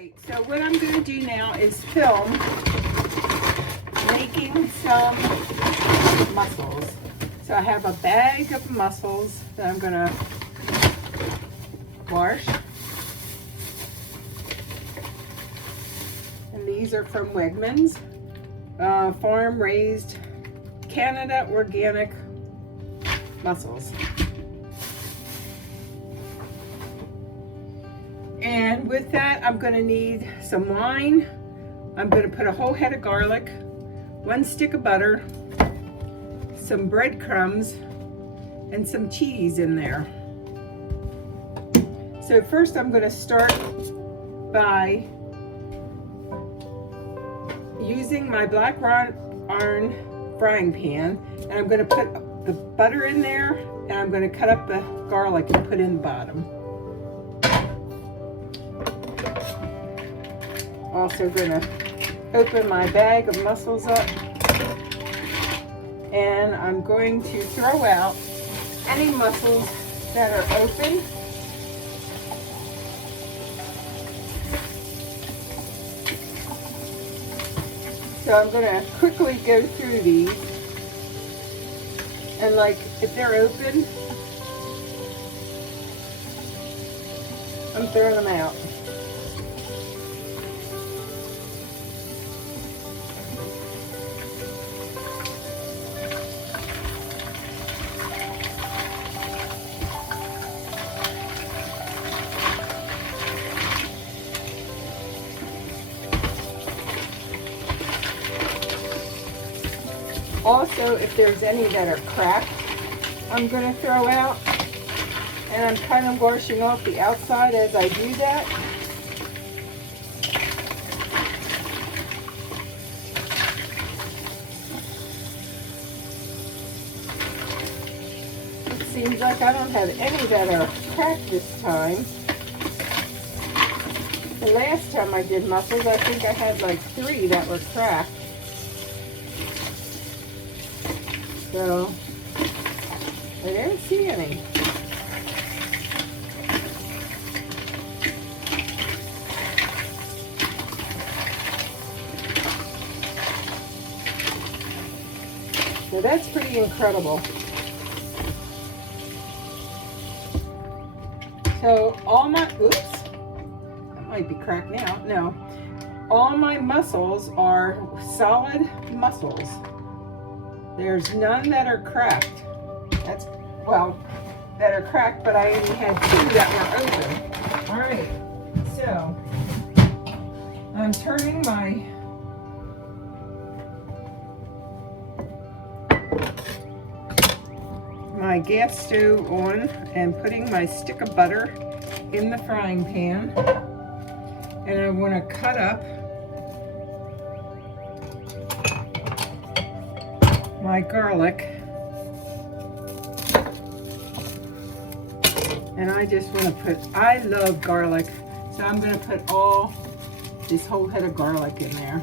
Alright, so what I'm going to do now is film making some mussels. So I have a bag of mussels that I'm going to wash. And these are from Wegmans, farm raised Canada organic mussels. And with that, I'm going to need some wine. I'm going to put a whole head of garlic, 1 stick of butter, some breadcrumbs, and some cheese in there. So first I'm going to start by using my black wrought iron frying pan, and I'm going to put the butter in there, and I'm going to cut up the garlic and put in the bottom. Also going to open my bag of mussels up, and I'm going to throw out any mussels that are open. So I'm going to quickly go through these, and like if they're open, I'm throwing them out. Also, if there's any that are cracked, I'm going to throw out, and I'm kind of washing off the outside as I do that. It seems like I don't have any that are cracked this time. The last time I did mussels, I think I had like 3 that were cracked. So, I didn't see any. So that's pretty incredible. So all my, oops, that might be cracked now. No, all my mussels are solid mussels. There's none that are cracked. That's, well, that are cracked, but I only had 2 that were open. All right, so I'm turning my gas stove on and putting my stick of butter in the frying pan. And I want to cut up my garlic, and I just want to put, I love garlic, so I'm going to put this whole head of garlic in there.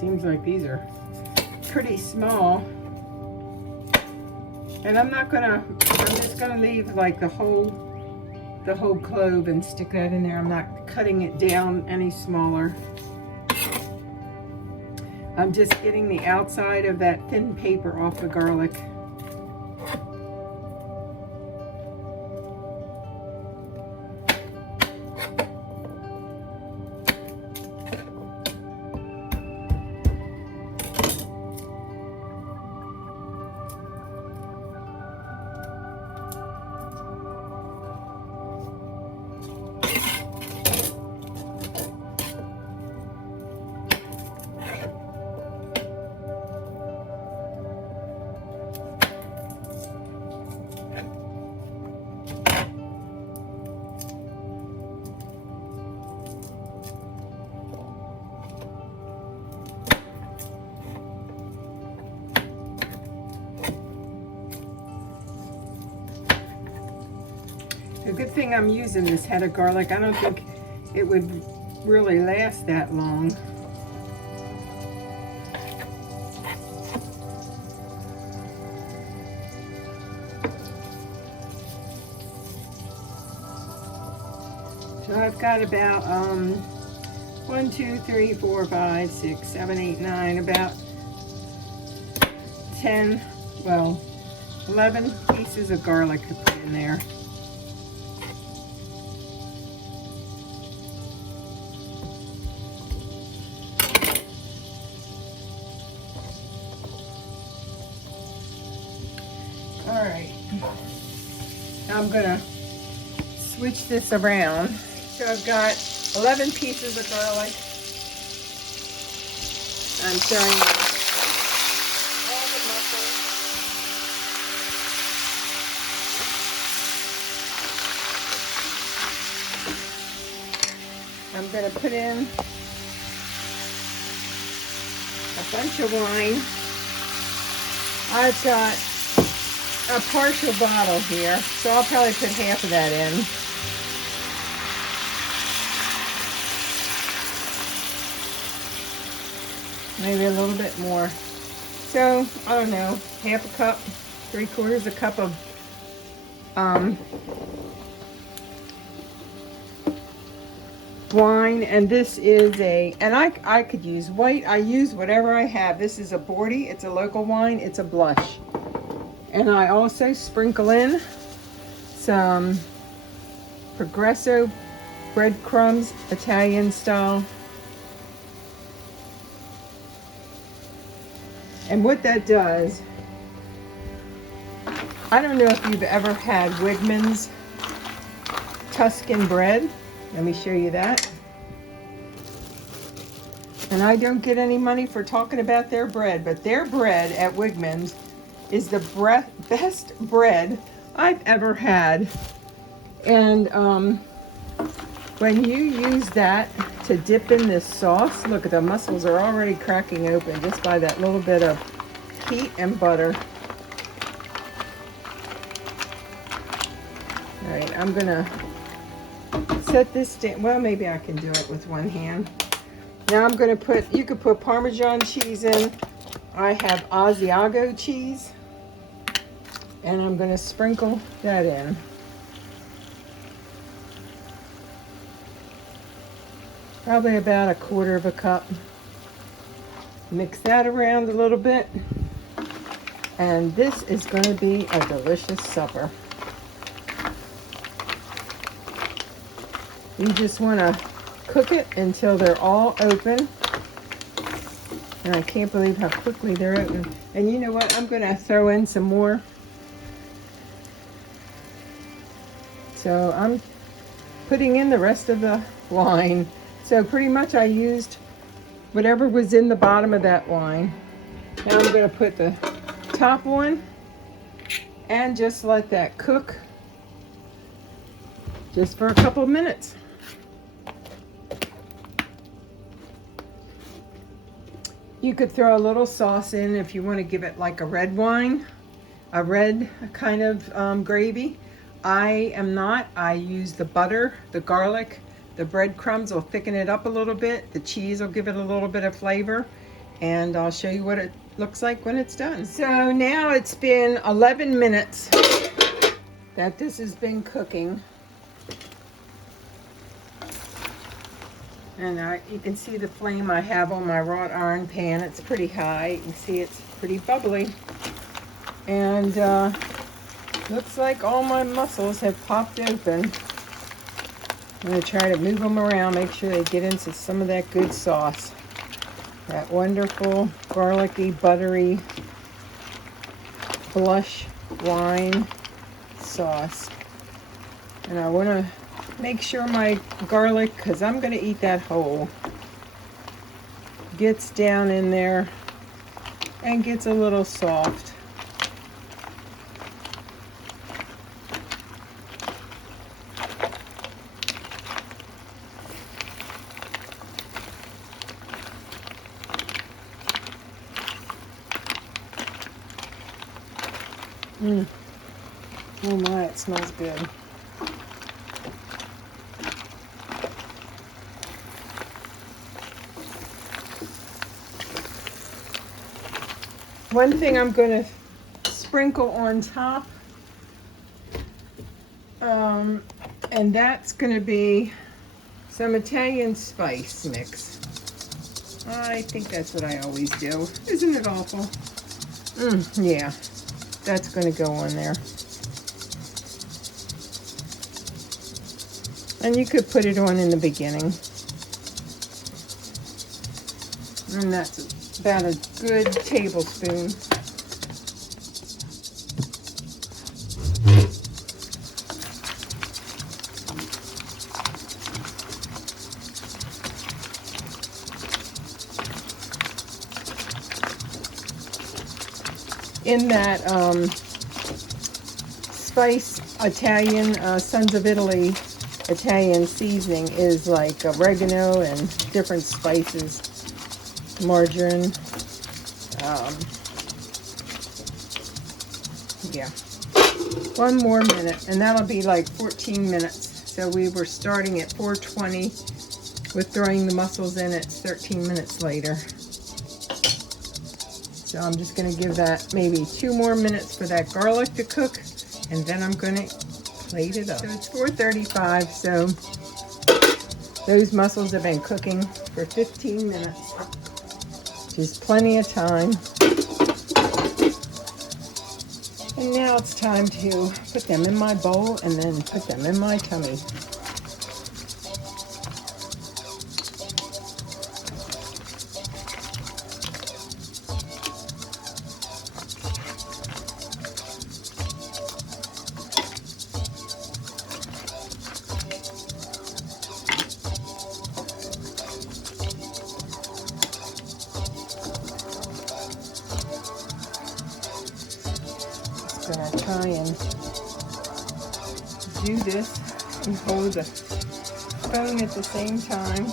Seems like these are pretty small. And I'm just gonna leave like the whole clove and stick that in there. I'm not cutting it down any smaller. I'm just getting the outside of that thin paper off the garlic. The good thing I'm using this head of garlic. I don't think it would really last that long. So I've got about 1, 2, 3, 4, 5, 6, 7, 8, 9, about 10, well, 11 pieces of garlic to put in there. All right, I'm gonna switch this around. So I've got 11 pieces of garlic. I'm throwing in all the mussels. I'm gonna put in a bunch of wine. I've got a partial bottle here, so I'll probably put half of that in. Maybe a little bit more. So, I don't know, half a cup, 3/4 a cup of wine. And this is and I could use white. I use whatever I have. This is a Boordy. It's a local wine. It's a blush. And I also sprinkle in some Progresso breadcrumbs, Italian style. And what that does, I don't know if you've ever had Wigman's Tuscan bread. Let me show you that. And I don't get any money for talking about their bread, but their bread at Wigman's is the best bread I've ever had. And when you use that to dip in this sauce, look, the mussels are already cracking open just by that little bit of heat and butter. All right, I'm gonna set this down. Well, maybe I can do it with one hand. Now I'm gonna you could put Parmesan cheese in. I have Asiago cheese, and I'm gonna sprinkle that in. Probably about 1/4 cup. Mix that around a little bit. And this is going to be a delicious supper. You just want to cook it until they're all open. And I can't believe how quickly they're open. And you know what? I'm going to throw in some more. So I'm putting in the rest of the wine. So pretty much I used whatever was in the bottom of that wine. Now I'm going to put the top one and just let that cook just for a couple of minutes. You could throw a little sauce in if you want to give it like a red wine, a red kind of gravy. I am not. I use the butter, the garlic, the breadcrumbs will thicken it up a little bit. The cheese will give it a little bit of flavor. And I'll show you what it looks like when it's done. So now it's been 11 minutes that this has been cooking. And you can see the flame I have on my wrought iron pan. It's pretty high. You can see it's pretty bubbly. And looks like all my mussels have popped open. I'm going to try to move them around, make sure they get into some of that good sauce. That wonderful, garlicky, buttery blush wine sauce. And I want to make sure my garlic, because I'm going to eat that whole, gets down in there and gets a little soft. Oh my, it smells good. One thing I'm going to sprinkle on top, and that's going to be some Italian spice mix. I think that's what I always do. Isn't it awful? Yeah, that's going to go on there. And you could put it on in the beginning. And that's about a good tablespoon. In that spice Italian, Sons of Italy Italian seasoning is like oregano and different spices, margarine, yeah. 1 more minute, and that'll be like 14 minutes. So we were starting at 420 with throwing the mussels in at 13 minutes later. So I'm just going to give that maybe 2 more minutes for that garlic to cook, and then I'm going to plate it up. So it's 4:35, so those mussels have been cooking for 15 minutes, which is plenty of time. And now it's time to put them in my bowl and then put them in my tummy. Gonna try and do this and hold the spoon at the same time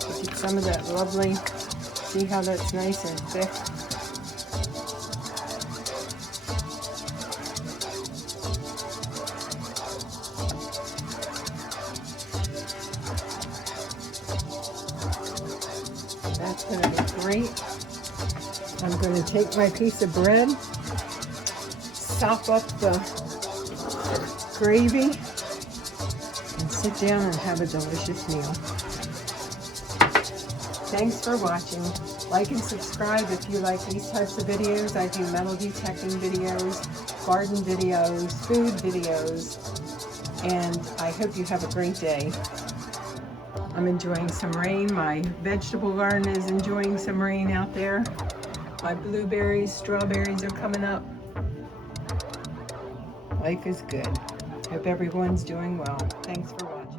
to get some of that lovely, see how that's nice and thick. That's gonna be great. I'm gonna take my piece of bread, sop up the gravy, and sit down and have a delicious meal. Thanks for watching. Like and subscribe if you like these types of videos. I do metal detecting videos, garden videos, food videos, and I hope you have a great day. I'm enjoying some rain. My vegetable garden is enjoying some rain out there. My blueberries, strawberries are coming up. Life is good. Hope everyone's doing well. Thanks for watching.